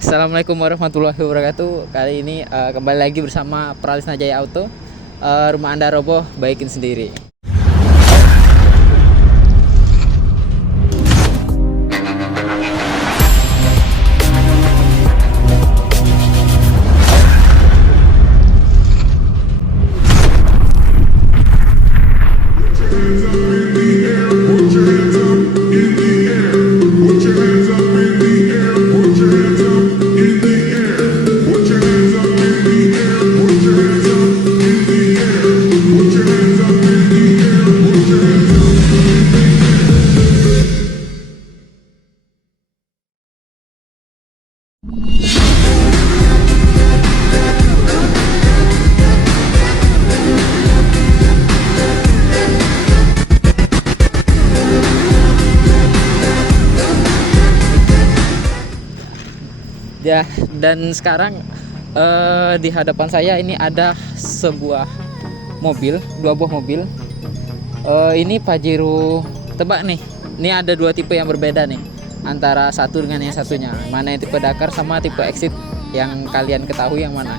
Assalamualaikum warahmatullahi wabarakatuh. Kali ini kembali lagi bersama Pralisna Jaya Auto. Rumah Anda roboh, baikin sendiri. Ya, dan sekarang di hadapan saya ini ada sebuah mobil, dua buah mobil. Ini Pajero, tebak nih. Ini ada dua tipe yang berbeda nih, antara satu dengan yang satunya. Mana yang tipe Dakar sama tipe Exit yang kalian ketahui yang mana?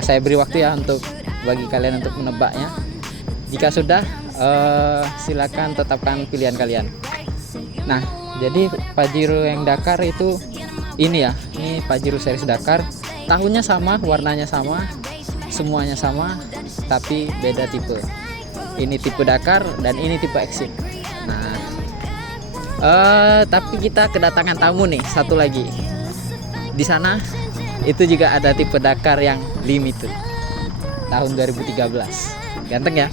Saya beri waktu ya untuk bagi kalian untuk menebaknya. Jika sudah, silakan tetapkan pilihan kalian. Nah, jadi Pajero yang Dakar itu ini ya, ini Pajero series Dakar. Tahunnya sama, warnanya sama, semuanya sama, tapi beda tipe. Ini tipe Dakar dan ini tipe Exit. Nah, tapi kita kedatangan tamu nih, satu lagi. Di sana itu juga ada tipe Dakar yang limited tahun 2013. Ganteng ya?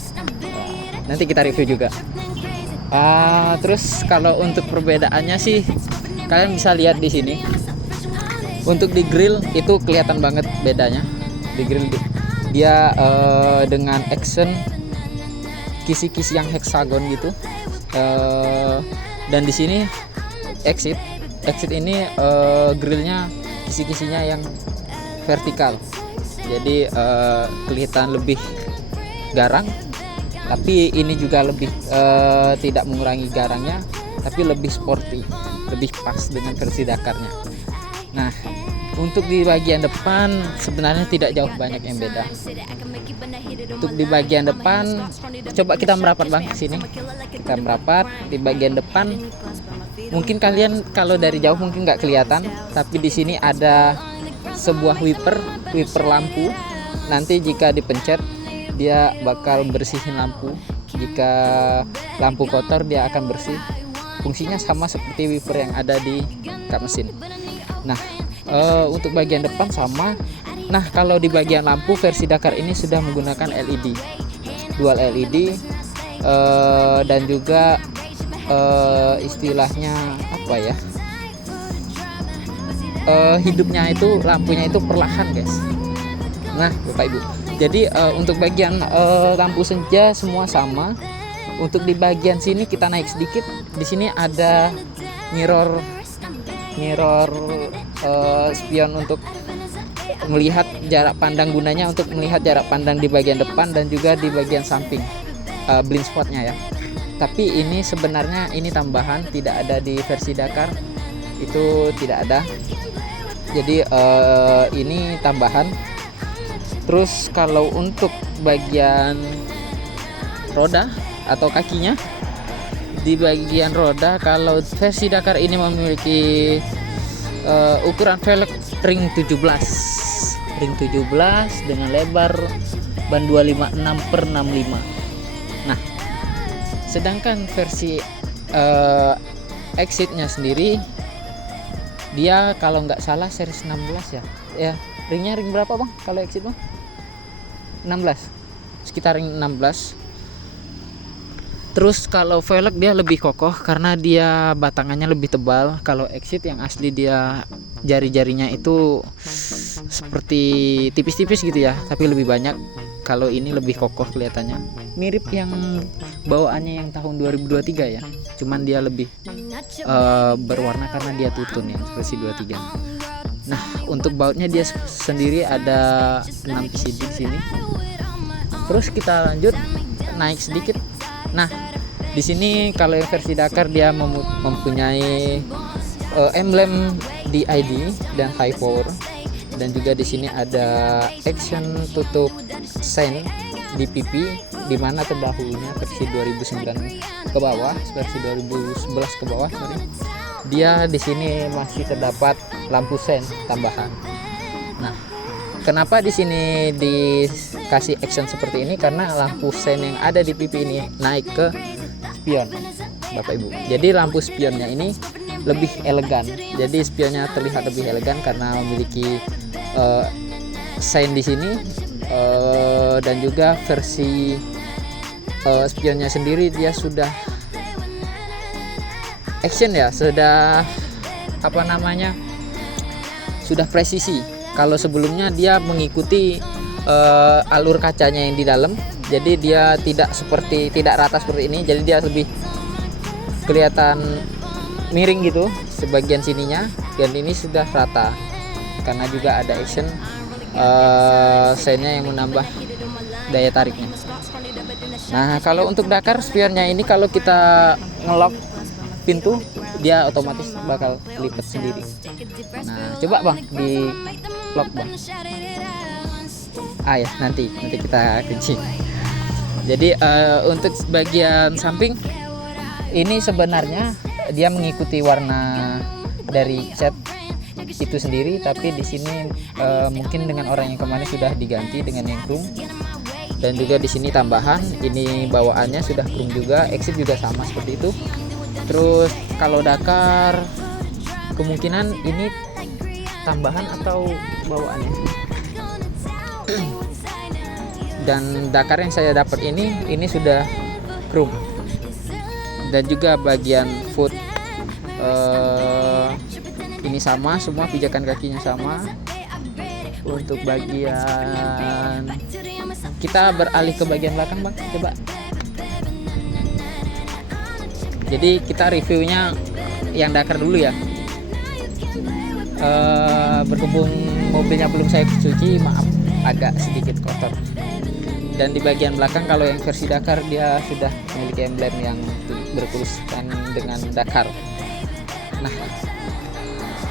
Nanti kita review juga. Terus kalau untuk perbedaannya sih kalian bisa lihat di sini. Untuk di grill itu kelihatan banget bedanya. Di grill dia dengan action kisi-kisi yang heksagon gitu. Dan di sini Exit ini grillnya kisi-kisinya yang vertikal. Jadi kelihatan lebih garang. Tapi ini juga lebih tidak mengurangi garangnya, tapi lebih sporty, lebih pas dengan versi Dakarnya. Nah, untuk di bagian depan sebenarnya tidak jauh banyak yang beda. Untuk di bagian depan, coba kita merapat bang sini. Kita merapat di bagian depan. Mungkin kalian kalau dari jauh mungkin nggak kelihatan, tapi di sini ada sebuah wiper lampu. Nanti jika dipencet dia bakal bersihin lampu. Jika lampu kotor dia akan bersih. Fungsinya sama seperti wiper yang ada di kap mesin. Nah, untuk bagian depan sama. Nah, kalau di bagian lampu versi Dakar ini sudah menggunakan LED, dual LED, dan juga istilahnya apa ya? Hidupnya itu lampunya itu perlahan guys. Nah, Bapak Ibu. Jadi untuk bagian lampu senja semua sama. Untuk di bagian sini kita naik sedikit. Di sini ada mirror spion untuk melihat jarak pandang, gunanya untuk melihat jarak pandang di bagian depan dan juga di bagian samping, blind spotnya ya. Tapi ini sebenarnya ini tambahan, tidak ada di versi Dakar, itu tidak ada. Jadi ini tambahan. Terus kalau untuk bagian roda atau kakinya, di bagian roda kalau versi Dakar ini memiliki ukuran velg ring 17 dengan lebar ban 256/65. Nah, sedangkan versi Exitnya sendiri dia kalau nggak salah series 16 ya. Ringnya ring berapa bang kalau Exit bang? 16, sekitar ring 16. Terus kalau velg dia lebih kokoh karena dia batangannya lebih tebal. Kalau Exit yang asli dia jari-jarinya itu seperti tipis-tipis gitu ya, tapi lebih banyak. Kalau ini lebih kokoh kelihatannya. Mirip yang bawaannya yang tahun 2023 ya. Cuman dia lebih berwarna karena dia tutun ya, versi 23. Nah, untuk bautnya dia sendiri ada 6 PCD di sini. Terus kita lanjut naik sedikit. Nah, di sini kalau yang versi Dakar dia mempunyai emblem DID dan high power, dan juga di sini ada action tutup sen di pipi, di mana terdahulunya versi 2009 ke bawah, versi 2011 ke bawah, sorry, dia di sini masih terdapat lampu sen tambahan. Nah, kenapa di sini dikasih action seperti ini? Karena lampu sen yang ada di pipi ini naik ke spion, Bapak Ibu. Jadi lampu spionnya ini lebih elegan. Jadi spionnya terlihat lebih elegan karena memiliki sign di sini, dan juga versi spionnya sendiri dia sudah action ya, sudah apa namanya, sudah presisi. Kalau sebelumnya dia mengikuti alur kacanya yang di dalam, jadi dia tidak rata seperti ini, jadi dia lebih kelihatan miring gitu sebagian sininya, dan ini sudah rata karena juga ada action sign-nya yang menambah daya tariknya. Nah, kalau untuk Dakar spionnya ini kalau kita ngelok pintu dia otomatis bakal lipat sendiri. Nah, coba Bang di lock Bang. Ya nanti kita kunci. Jadi untuk bagian samping ini sebenarnya dia mengikuti warna dari cat itu sendiri, tapi di sini mungkin dengan orang yang kemarin sudah diganti dengan yang chrome, dan juga di sini tambahan ini bawaannya sudah chrome juga, exit juga sama seperti itu. Terus kalau Dakar kemungkinan ini tambahan atau bawaannya. Dan Dakar yang saya dapat ini sudah chrome, dan juga bagian foot ini sama, semua pijakan kakinya sama. Untuk bagian, kita beralih ke bagian belakang Bang, coba. Jadi kita reviewnya yang Dakar dulu ya. Berhubung mobilnya belum saya cuci, maaf agak sedikit kotor. Dan di bagian belakang kalau yang versi Dakar dia sudah memiliki emblem yang bertuliskan dengan Dakar. Nah,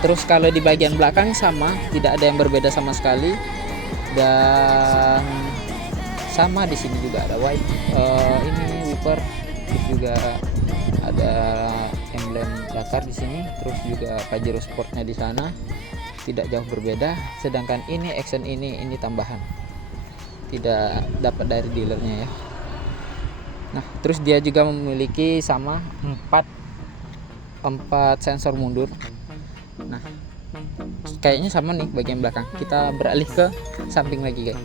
terus kalau di bagian belakang sama, tidak ada yang berbeda sama sekali, dan sama di sini juga ada white ini wiper, terus juga ada emblem Dakar di sini, terus juga Pajero Sportnya di sana, tidak jauh berbeda. Sedangkan ini action ini tambahan, tidak dapat dari dealernya ya. Nah, terus dia juga memiliki sama 4 sensor mundur. Nah, kayaknya sama nih bagian belakang. Kita beralih ke samping lagi guys.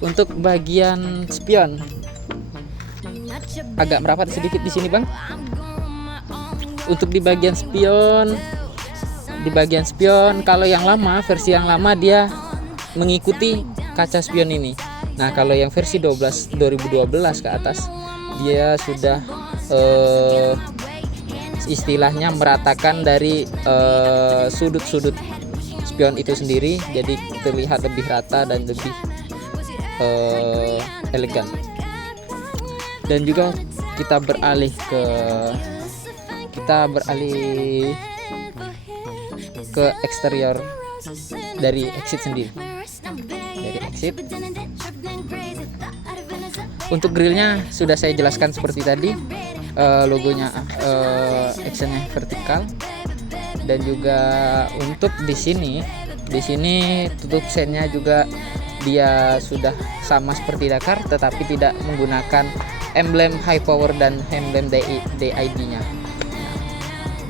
Untuk bagian spion agak merapat sedikit di sini Bang. Untuk di bagian spion kalau yang lama, versi yang lama dia mengikuti kaca spion ini. Nah, kalau yang versi 2012 ke atas dia sudah istilahnya meratakan dari sudut-sudut spion itu sendiri, jadi terlihat lebih rata dan lebih elegan. Dan juga kita beralih ke eksterior dari exit sendiri. Dari exit, untuk grillnya sudah saya jelaskan seperti tadi, logonya actionnya vertikal, dan juga untuk di sini tutup sennya juga dia sudah sama seperti Dakar, tetapi tidak menggunakan emblem high power dan emblem DID-nya.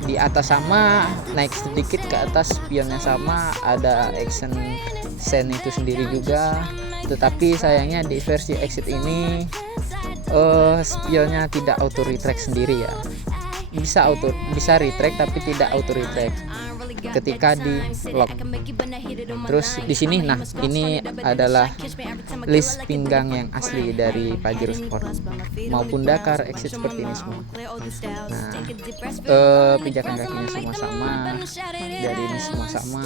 Di atas sama, naik sedikit ke atas spionnya sama, ada action sen itu sendiri juga. Tetapi sayangnya di versi exit ini spionnya tidak auto retract sendiri ya. Bisa retract tapi tidak auto retract ketika di lock. Terus di sini, nah ini adalah list pinggang yang asli dari Pajero Sport maupun Dakar exit seperti ini semua. Nah, pijakan kakinya semua sama, dari ini semua sama.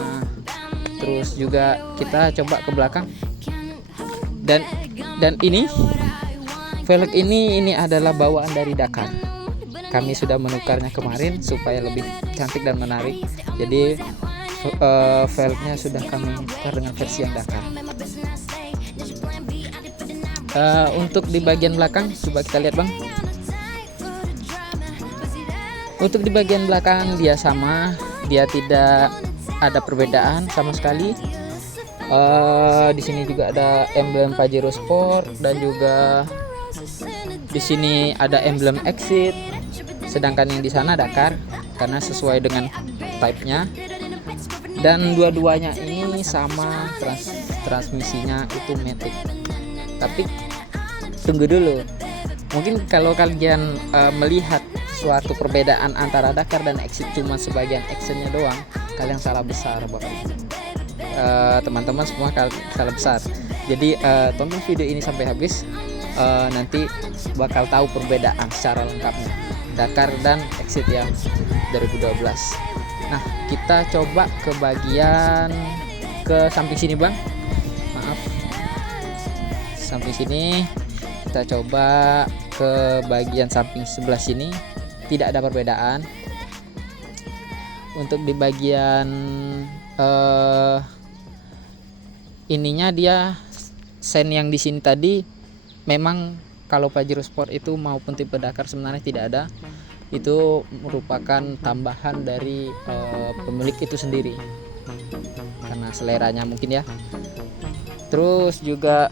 Terus juga kita coba ke belakang, dan ini velg ini adalah bawaan dari Dakar. kami sudah menukarnya kemarin supaya lebih cantik dan menarik. Jadi velgnya sudah kami tukar dengan versi yang Dakar. Untuk di bagian belakang coba kita lihat bang. Untuk di bagian belakang dia sama, dia tidak ada perbedaan sama sekali. Di sini juga ada emblem Pajero Sport dan juga di sini ada emblem Exit. Sedangkan yang di sana Dakar karena sesuai dengan type-nya. Dan dua-duanya ini sama, transmisinya itu matic. Tapi tunggu dulu. Mungkin kalau kalian melihat suatu perbedaan antara Dakar dan Exit cuma sebagian actionnya doang, kalian salah besar Bapak. Teman-teman semua salah besar. Jadi tonton video ini sampai habis, nanti bakal tahu perbedaan secara lengkapnya Dakar dan Exit yang 2012. Nah, kita coba ke bagian ke samping sini bang. Maaf, samping sini. Kita coba ke bagian samping sebelah sini. Tidak ada perbedaan. Untuk di bagian ininya dia sen yang di sini tadi memang kalau Pajero Sport itu maupun tipe Dakar sebenarnya tidak ada. Itu merupakan tambahan dari pemilik itu sendiri karena seleranya mungkin ya. Terus juga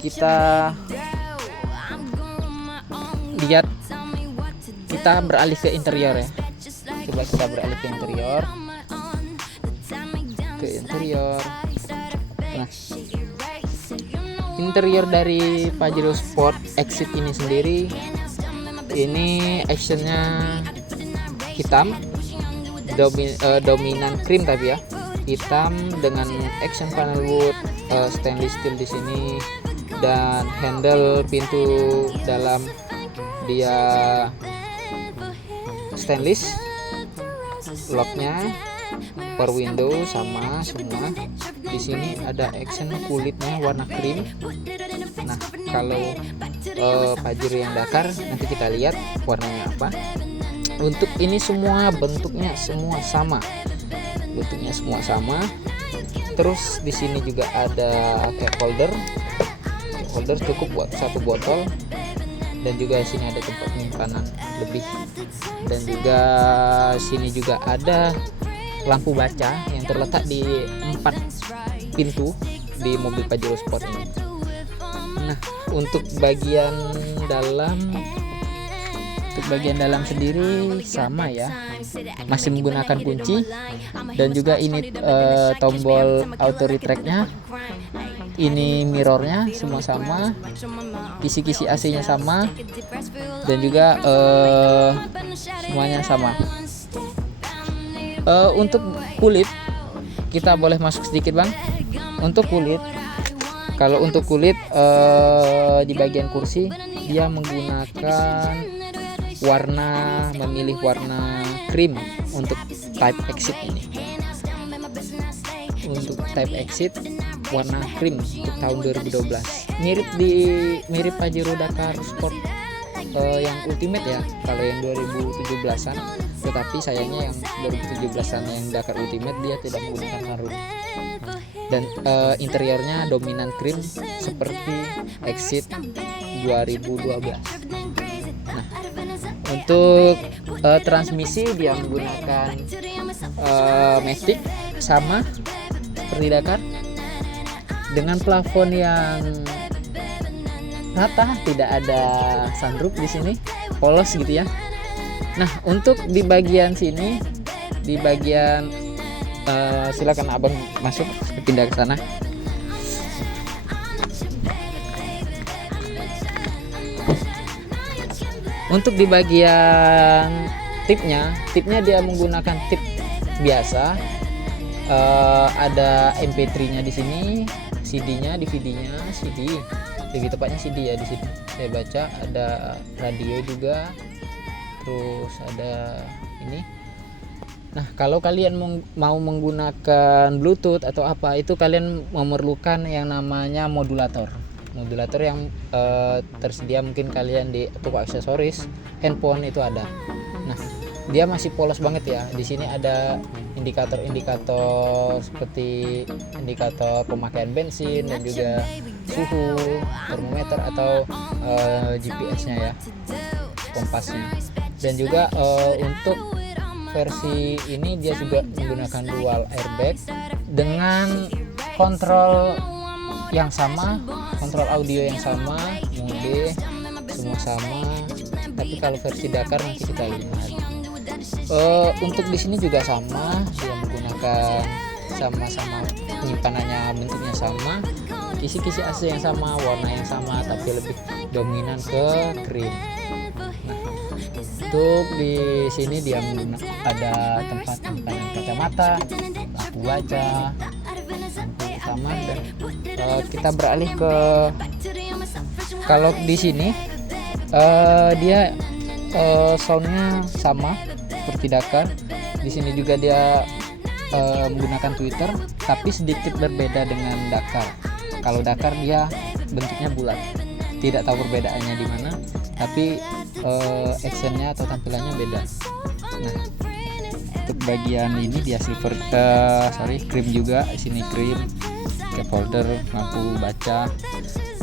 kita lihat, kita beralih ke interior ya. Coba kita beralih ke interior. Nah, interior dari Pajero Sport Exit ini sendiri, ini actionnya hitam, dominan cream tapi ya, hitam dengan action panel wood, stainless steel di sini, dan handle pintu dalam dia stainless, locknya power window sama semua. Di sini ada action kulitnya warna krim. Nah, kalau Pajero yang Dakar nanti kita lihat warnanya apa. Untuk ini semua bentuknya semua sama. Terus di sini juga ada cap holder. Cap holder cukup buat satu botol. Dan juga sini ada tempat penyimpanan lebih. Dan juga sini juga ada lampu baca yang terletak di 4 pintu di mobil Pajero Sport ini. Nah, untuk bagian dalam sendiri sama ya, masih menggunakan kunci. Dan juga ini tombol auto retract-nya, ini mirrornya semua sama, kisi-kisi AC-nya sama, dan juga semuanya sama. Untuk kulit kita boleh masuk sedikit bang. Untuk kulit, kalau untuk kulit di bagian kursi dia memilih warna krim untuk type Exit ini. Untuk type Exit warna krim untuk tahun 2012, mirip Pajero Dakar Sport yang Ultimate ya, kalau yang 2017an. Tetapi sayangnya yang 2017an yang Dakar Ultimate dia tidak menggunakan harum. Dan interiornya dominan krim seperti Exit 2012. Nah, untuk transmisi dia menggunakan matic sama seperti Dakar, dengan plafon yang rata, tidak ada sunroof di sini, polos gitu ya. Nah, untuk di bagian sini, di bagian silakan abang masuk, pindah ke sana. Untuk di bagian tipnya dia menggunakan tip biasa. Ada MP3-nya di sini, CD-nya, DVD-nya, CD. Lebih tepatnya CD ya di sini. Saya baca ada radio juga. Terus ada ini. Nah, kalau kalian mau menggunakan Bluetooth atau apa, itu kalian memerlukan yang namanya modulator. modulator yang tersedia mungkin kalian di toko aksesoris handphone itu ada. Nah, dia masih polos banget ya. Di sini ada indikator-indikator seperti indikator pemakaian bensin dan juga suhu, termometer atau GPS-nya ya, kompasnya. Dan juga untuk versi ini dia juga menggunakan dual airbag dengan kontrol yang sama, kontrol audio yang sama, mode semua sama. Tapi kalau versi Dakar nanti kita lihat. Untuk di sini juga sama, dia menggunakan sama-sama penyimpanannya, bentuknya sama, kisi-kisi AC yang sama, warna yang sama, tapi lebih dominan ke cream. Untuk di sini dia ada tempat penyimpanan kacamata, lampu baca, lampu utama, dan kita beralih ke kalau di sini dia soundnya sama seperti Dakar. Di sini juga dia menggunakan tweeter, tapi sedikit berbeda dengan Dakar. Kalau Dakar dia bentuknya bulat, tidak tahu perbedaannya di mana, tapi actionnya atau tampilannya beda. Nah, untuk bagian ini dia silver, cream juga. Di sini cream, cup holder, lampu baca,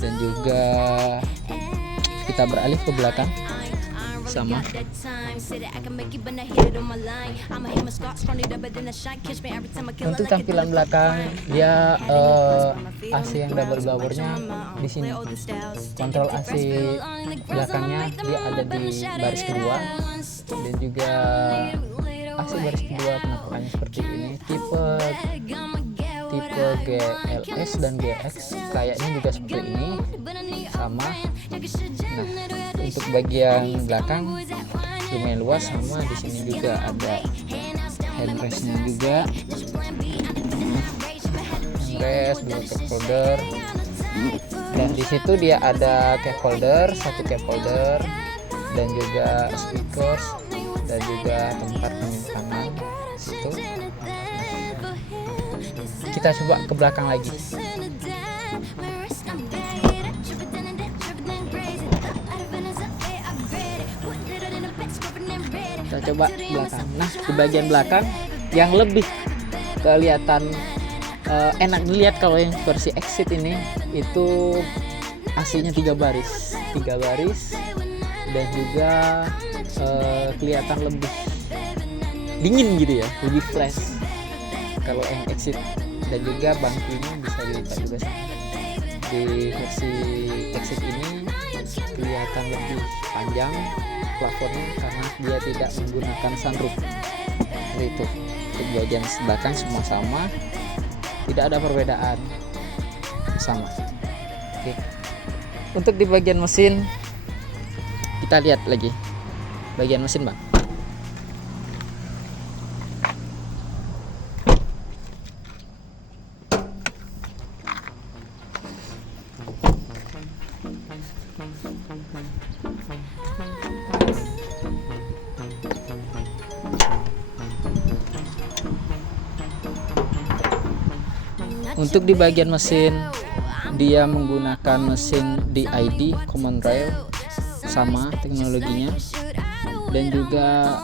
dan juga kita beralih ke belakang sama. Untuk tampilan belakang dia AC yang double blowernya di sini. Kontrol AC belakangnya dia ada di baris kedua, dan juga AC baris kedua penampakannya seperti ini. Tipe GLS dan GX kayaknya juga seperti ini, sama. Nah, untuk bagian belakang lumayan luas, sama. Di sini juga ada headrestnya juga, headrest, dua cup holder, dan di situ dia ada cup holder, satu cup holder, dan juga speakers, dan juga tempat penyimpanan situ. Kita coba ke belakang lagi. Kita coba belakang. Nah, di bagian belakang yang lebih kelihatan enak dilihat kalau yang versi Exit ini itu AC-nya 3 baris, dan juga kelihatan lebih dingin gitu ya, lebih fresh kalau yang Exit. Dan juga bangkunya bisa dilipat juga sama. Di versi Exit ini kelihatan lebih panjang plafonnya karena dia tidak menggunakan sunroof. Seperti itu. Untuk bagian belakang semua sama, tidak ada perbedaan, sama. Oke. Untuk di bagian mesin kita lihat lagi bagian mesin, Bang. Untuk di bagian mesin dia menggunakan mesin DID Common Rail, sama teknologinya, dan juga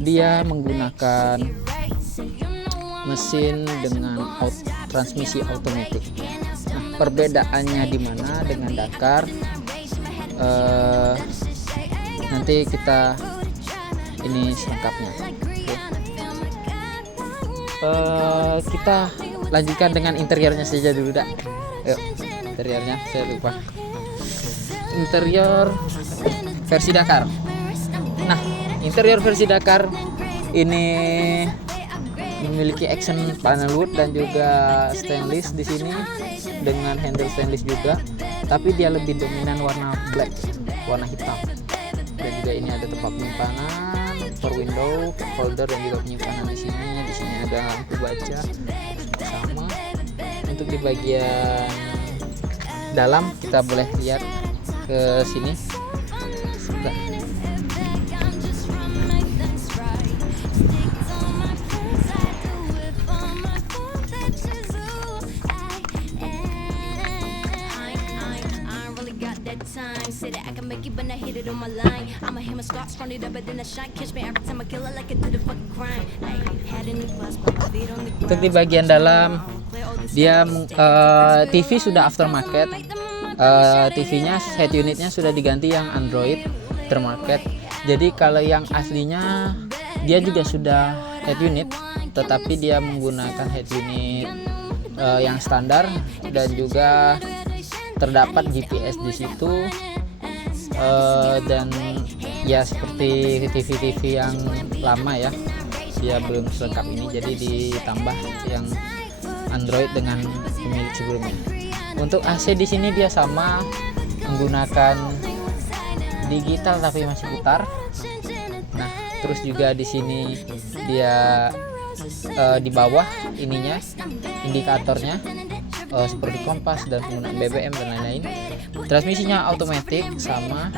dia menggunakan mesin dengan transmisi otomatis. Nah, perbedaannya di mana dengan Dakar? Nanti kita ini selengkapnya. Kita lanjutkan dengan interiornya saja dulu, dah. Yuk, interiornya saya lupa. Interior versi Dakar. Nah, interior versi Dakar ini memiliki action panel wood dan juga stainless di sini dengan handle stainless juga, tapi dia lebih dominan warna black, warna hitam. Dan juga ini ada tempat penyimpanan, power window, cup holder, dan juga penyimpanan di sini. Di sini ada lampu baca sama. Untuk di bagian dalam kita boleh lihat ke sini. Sudah. Untuk di bagian dalam dia TV sudah aftermarket. TV-nya head unitnya sudah diganti yang Android aftermarket. Jadi kalau yang aslinya dia juga sudah head unit, tetapi dia menggunakan head unit yang standar dan juga terdapat GPS di situ, dan ya seperti TV-TV yang lama ya, dia belum selengkap ini, jadi ditambah yang Android dengan pemilik sebelumnya. Untuk AC di sini dia sama menggunakan digital tapi masih putar. Nah, terus juga di sini dia di bawah ininya indikatornya seperti kompas dan penggunaan BBM dan lain-lain. Transmisinya otomatis sama,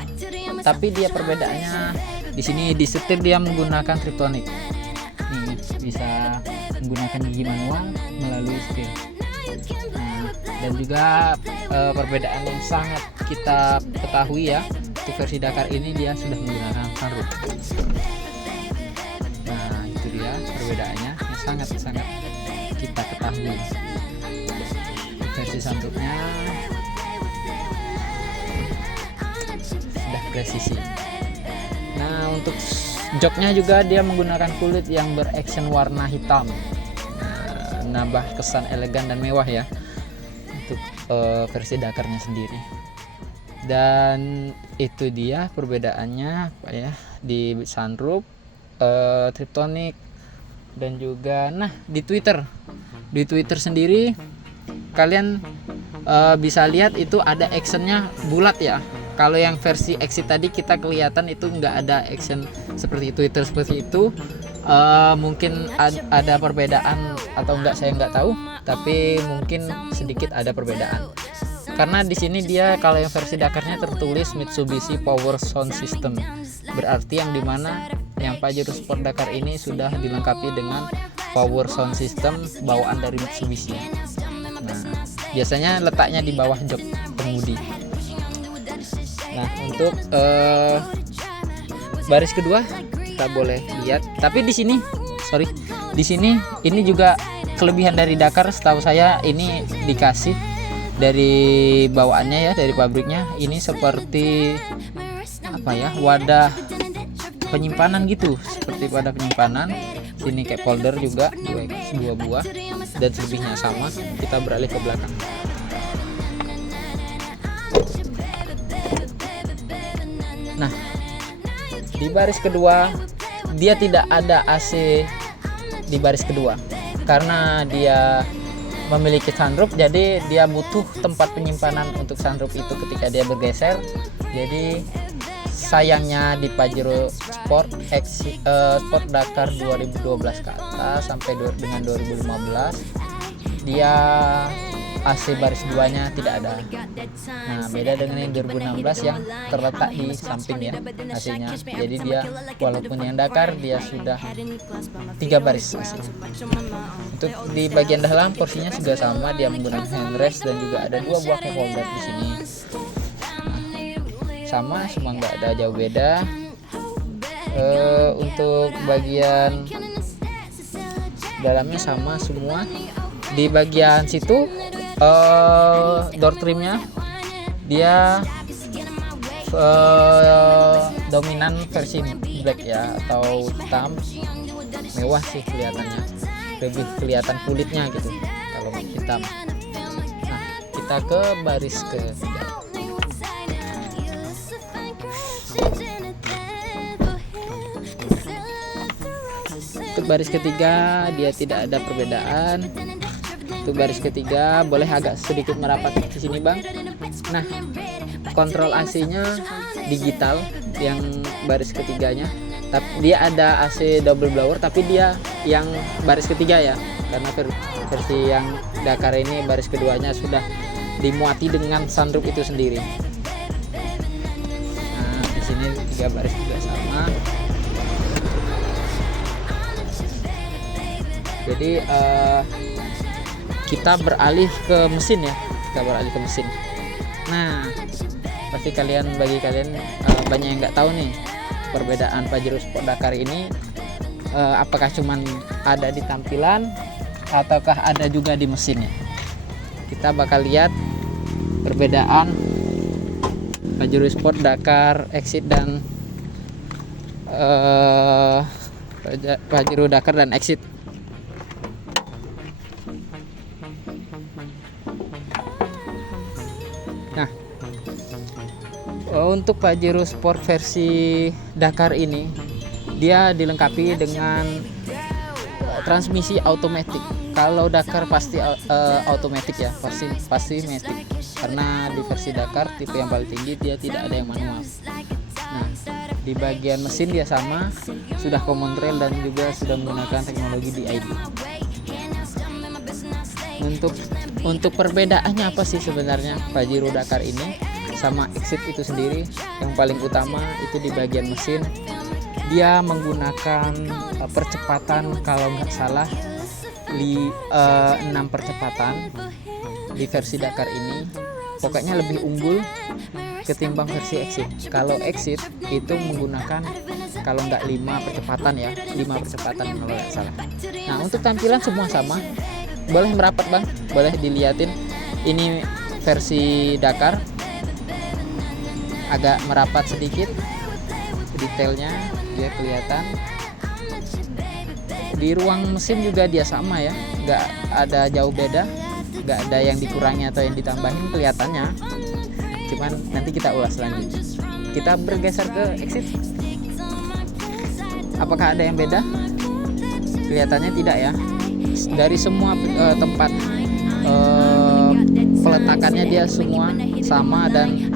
tapi dia perbedaannya di sini di setir dia menggunakan Triptonic. Nih, bisa menggunakan gigi manual melalui setir. Dan juga perbedaan yang sangat kita ketahui ya, untuk versi Dakar ini dia sudah menggunakan sunroof. Nah, itu dia perbedaannya yang sangat kita ketahui. Versi sunroofnya sudah presisi. Nah, untuk joknya juga dia menggunakan kulit yang beraction warna hitam, nambah kesan elegan dan mewah ya untuk versi Dakarnya sendiri. Dan itu dia perbedaannya Pak ya, di sunroof, Triptonic, dan juga nah di Twitter sendiri kalian bisa lihat itu ada actionnya bulat ya. Kalau yang versi Exit tadi kita kelihatan itu nggak ada action seperti Twitter seperti itu. Mungkin ada perbedaan atau enggak, saya nggak tahu, tapi mungkin sedikit ada perbedaan. Karena di sini dia kalau yang versi Dakarnya tertulis Mitsubishi Power Sound System, berarti yang dimana yang Pajero Sport Dakar ini sudah dilengkapi dengan Power Sound System bawaan dari Mitsubishi. Nah, biasanya letaknya di bawah jok pengemudi. Nah, untuk baris kedua kita boleh lihat, tapi di sini ini juga kelebihan dari Dakar, setahu saya ini dikasih dari bawaannya ya, dari pabriknya ini seperti apa ya, wadah penyimpanan gitu, seperti wadah penyimpanan. Sini kayak folder juga dua buah dan selebihnya sama. Kita beralih ke belakang. Nah, di baris kedua dia tidak ada AC di baris kedua karena dia memiliki sunroof, jadi dia butuh tempat penyimpanan untuk sunroof itu ketika dia bergeser. Jadi sayangnya di Pajero Sport Dakar 2012 ke atas sampai dengan 2015 dia AC baris 2-nya tidak ada. Nah, beda dengan yang 2016 yang terletak di samping ya AC-nya. Jadi dia walaupun yang Dakar dia sudah 3 baris AC. Untuk di bagian dalam porsinya juga sama, dia menggunakan handrest dan juga ada 2 buah cup holder di sini. Sama, semua nggak ada jauh beda. Untuk bagian dalamnya sama semua. Di bagian situ door trimnya dia dominan versi black ya, atau hitam, mewah sih kelihatannya, lebih kelihatan kulitnya gitu kalau hitam. Nah, kita ke baris ketiga. Untuk baris ketiga dia tidak ada perbedaan. Untuk baris ketiga boleh agak sedikit merapat di sini bang. Nah, kontrol AC-nya digital yang baris ketiganya. Tapi dia ada AC double blower, tapi dia yang baris ketiga ya. Karena versi yang Dakar ini baris keduanya sudah dimuati dengan sunroof itu sendiri. Nah, di sini 3 baris juga sama. Jadi kita beralih ke mesin ya, Nah, pasti bagi kalian banyak yang nggak tahu nih perbedaan Pajero Sport Dakar ini, apakah cuman ada di tampilan ataukah ada juga di mesinnya. Kita bakal lihat perbedaan Pajero Sport Dakar Exit dan Pajero Dakar dan Exit. Nah, untuk Pajero Sport versi Dakar ini dia dilengkapi dengan transmisi automatic. Kalau Dakar pasti automatic ya, pasti matic. Karena di versi Dakar tipe yang paling tinggi dia tidak ada yang manual. Nah, di bagian mesin dia sama, sudah common rail dan juga sudah menggunakan teknologi DID. Untuk perbedaannya apa sih sebenarnya Pajero Dakar ini sama Exit itu sendiri? Yang paling utama itu di bagian mesin, dia menggunakan percepatan kalau nggak salah 6 percepatan di versi Dakar ini. Pokoknya lebih unggul ketimbang versi Exit. Kalau Exit itu menggunakan kalau nggak 5 percepatan ya, 5 percepatan kalau nggak salah. Nah, untuk tampilan semua sama. Boleh merapat bang, boleh dilihatin. Ini versi Dakar, agak merapat sedikit, detailnya dia kelihatan. Di ruang mesin juga dia sama ya, nggak ada jauh beda, nggak ada yang dikurangi atau yang ditambahin kelihatannya. Cuman nanti kita ulas lanjut. Kita bergeser ke Exit. Apakah ada yang beda? Kelihatannya tidak ya. Dari semua tempat peletakannya dia semua sama dan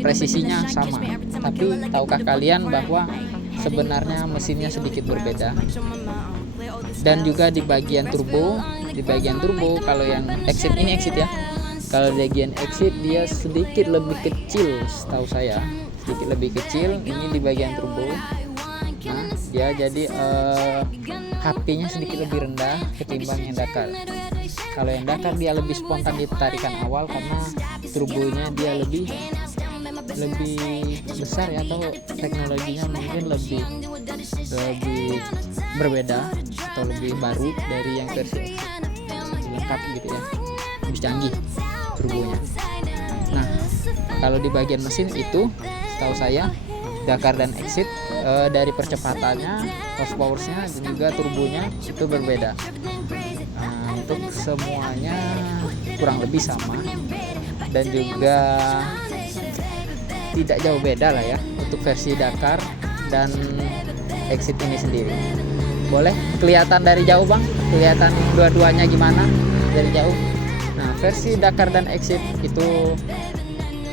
presisinya sama. Tapi tahukah kalian bahwa sebenarnya mesinnya sedikit berbeda? Dan juga di bagian turbo kalau yang Exit ini Exit ya. Kalau bagian Exit dia sedikit lebih kecil, setahu saya sedikit lebih kecil. Ini di bagian turbo. Nah, dia jadi HP-nya sedikit lebih rendah ketimbang yang Dakar. Kalau yang Dakar dia lebih spontan di tarikan awal karena turbonya dia lebih besar ya, atau teknologinya mungkin lebih berbeda atau lebih baru dari yang versi Exit. Lebih lengkap gitu ya, lebih canggih turbonya. Nah, kalau di bagian mesin itu setahu saya Dakar dan Exit dari percepatannya, horsepower-nya dan juga turbonya itu berbeda. Nah, untuk semuanya kurang lebih sama dan juga tidak jauh beda lah ya untuk versi Dakar dan Exit ini sendiri. Boleh kelihatan dari jauh bang, kelihatan dua-duanya gimana dari jauh. Nah, versi Dakar dan Exit itu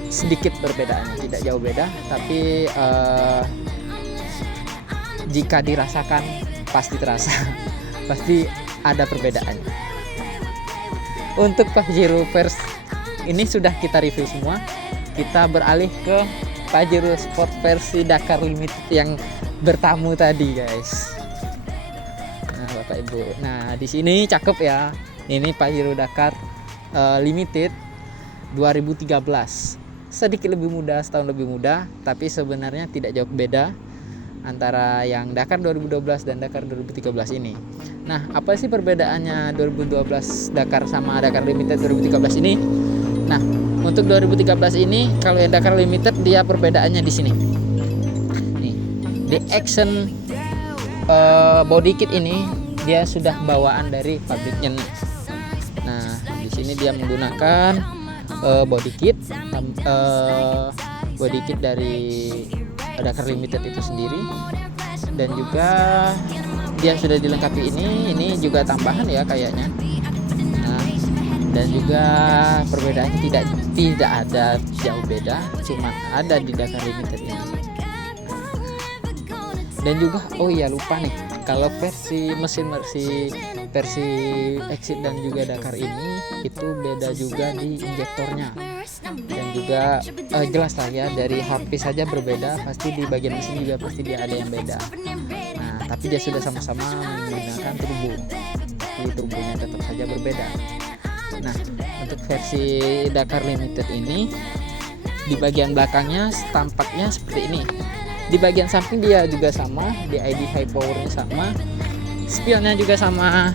sedikit perbedaannya, tidak jauh beda, tapi jika dirasakan pasti terasa, pasti ada perbedaannya. Untuk Pajero versi ini sudah kita review semua. Kita beralih ke Pajero Sport versi Dakar Limited yang bertamu tadi, guys. Nah, Bapak Ibu. Nah, di sini cakep ya. Ini Pajero Dakar Limited 2013. Sedikit lebih muda, setahun lebih muda, tapi sebenarnya tidak jauh beda antara yang Dakar 2012 dan Dakar 2013 ini. Nah, apa sih perbedaannya 2012 Dakar sama Dakar Limited 2013 ini? Nah, untuk 2013 ini kalau yang Dakar Limited dia perbedaannya di sini. Nih, di action body kit ini dia sudah bawaan dari pabriknya. Nah, di sini dia menggunakan body kit dari Dakar Limited itu sendiri, dan juga dia sudah dilengkapi ini juga tambahan ya kayaknya. Nah, dan juga perbedaannya tidak ada jauh beda, cuma ada di Dakar Limited ini. Dan juga oh iya lupa nih, kalau versi mesin versi Exit dan juga Dakar ini itu beda juga di injektornya, dan juga jelas lah ya dari HP saja berbeda, pasti di bagian mesin juga pasti dia ada yang beda. Nah, tapi dia sudah sama-sama menggunakan turbo, tapi turbonya tetap saja berbeda. Nah, untuk versi Dakar Limited ini Di bagian belakangnya tampaknya seperti ini. Di bagian samping dia juga sama, di ID high powernya sama, spionnya juga sama.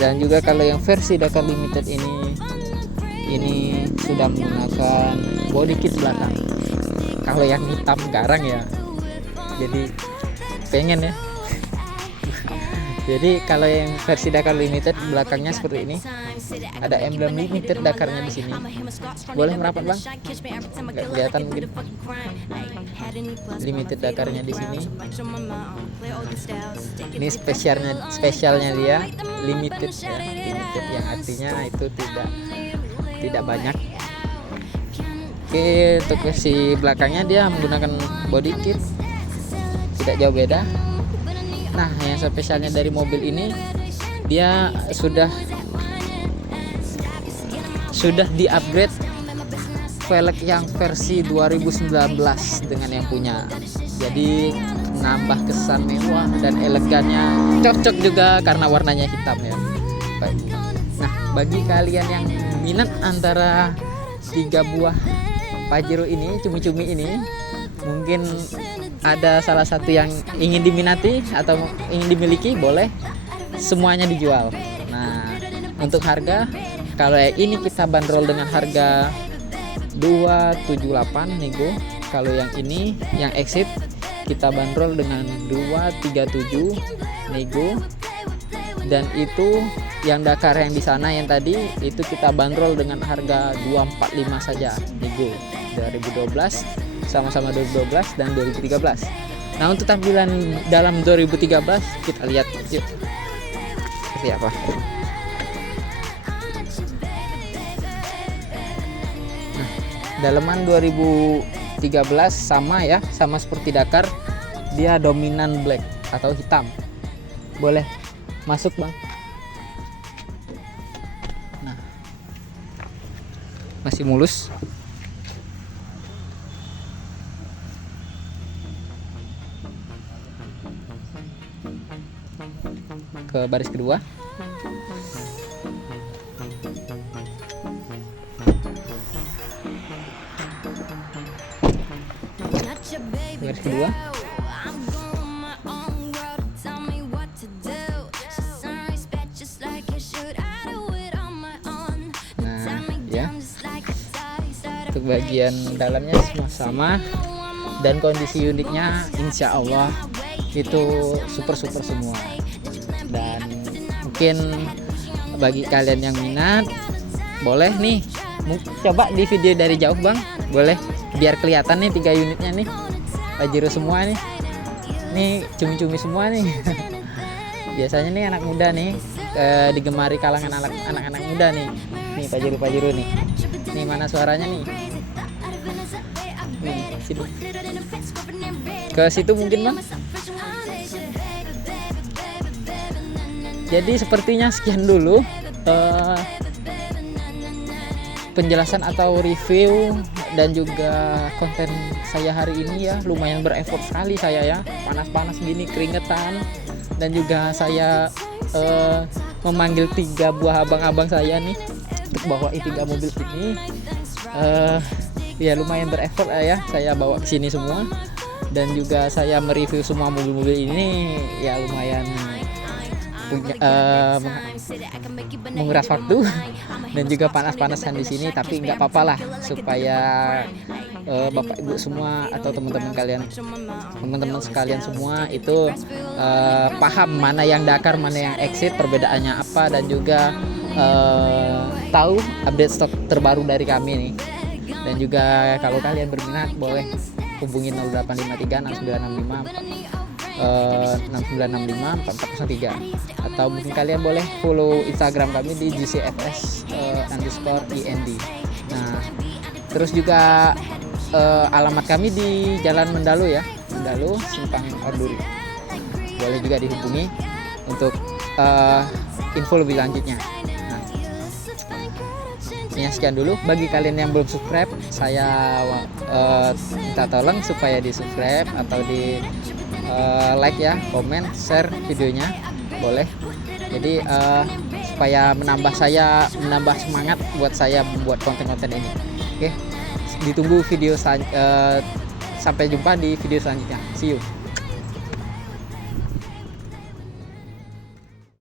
Dan juga kalau yang versi Dakar Limited ini sudah menggunakan body kit belakang. Kalau yang hitam garang ya, jadi pengen ya. Jadi kalau yang versi Dakar Limited belakangnya seperti ini, ada emblem Limited Dakarnya di sini. Boleh merapat bang? Nggak kelihatan mungkin. Limited Dakarnya di sini. Ini spesialnya dia limited ya, limited yang artinya itu tidak banyak. Oke, untuk versi belakangnya dia menggunakan body kit, tidak jauh beda. Nah, yang spesialnya dari mobil ini dia sudah di-upgrade velg yang versi 2019 dengan yang punya. Jadi nambah kesan mewah dan elegannya, cocok juga karena warnanya hitam ya. Baik. Nah, bagi kalian yang minat antara 3 buah Pajero ini, cumi-cumi ini, mungkin ada salah satu yang ingin diminati atau ingin dimiliki, boleh, semuanya dijual. Nah, untuk harga, kalau yang ini kita bandrol dengan harga 278 nego. Kalau yang ini yang Exit kita bandrol dengan 237 nego. Dan itu yang Dakar yang di sana yang tadi itu kita bandrol dengan harga 245 saja nego. 2012, sama-sama 2012 dan 2013. Nah, untuk tampilan dalam 2013 kita lihat yuk seperti apa. Nah, dalaman 2013 sama ya, sama seperti Dakar, dia dominan black atau hitam. Boleh masuk bang. Nah, masih mulus. Ke baris kedua. Baris kedua. Nah, ya. Untuk bagian dalamnya semua sama dan kondisi unitnya insya Allah itu super semua. Dan mungkin bagi kalian yang minat, boleh nih coba di video dari jauh bang, boleh, biar kelihatan nih 3 unitnya nih Pajero semua nih cumi-cumi semua nih. Biasanya nih anak muda nih digemari kalangan anak-anak muda nih Pajero nih. Nih mana suaranya nih? Situ. Ke situ mungkin bang. Jadi sepertinya sekian dulu penjelasan atau review dan juga konten saya hari ini ya. Lumayan berefort sekali saya ya, panas-panas gini, keringetan, dan juga saya memanggil 3 buah abang-abang saya nih untuk bawa 3 mobil ini. Ya lumayan berefort ya, saya bawa ke sini semua, dan juga saya mereview semua mobil-mobil ini ya lumayan menguras waktu dan juga panas-panasan di sini, tapi nggak apa-apa lah supaya bapak ibu semua atau teman-teman sekalian semua itu paham mana yang Dakar, mana yang Exit, perbedaannya apa, dan juga tahu update stok terbaru dari kami nih. Dan juga kalau kalian berminat boleh hubungi 0853 6965 4403, atau mungkin kalian boleh follow Instagram kami di GCFS_IND. Nah, terus juga alamat kami di Jalan Mendalu ya, Mendalu Simpang Orduri. Boleh juga dihubungi untuk info lebih lanjutnya. Nah, sekian dulu. Bagi kalian yang belum subscribe, saya minta tolong supaya di subscribe atau di like ya, komen, share videonya, boleh. Jadi supaya menambah semangat buat saya membuat konten-konten ini. Oke, ditunggu video sampai jumpa di video selanjutnya. See you.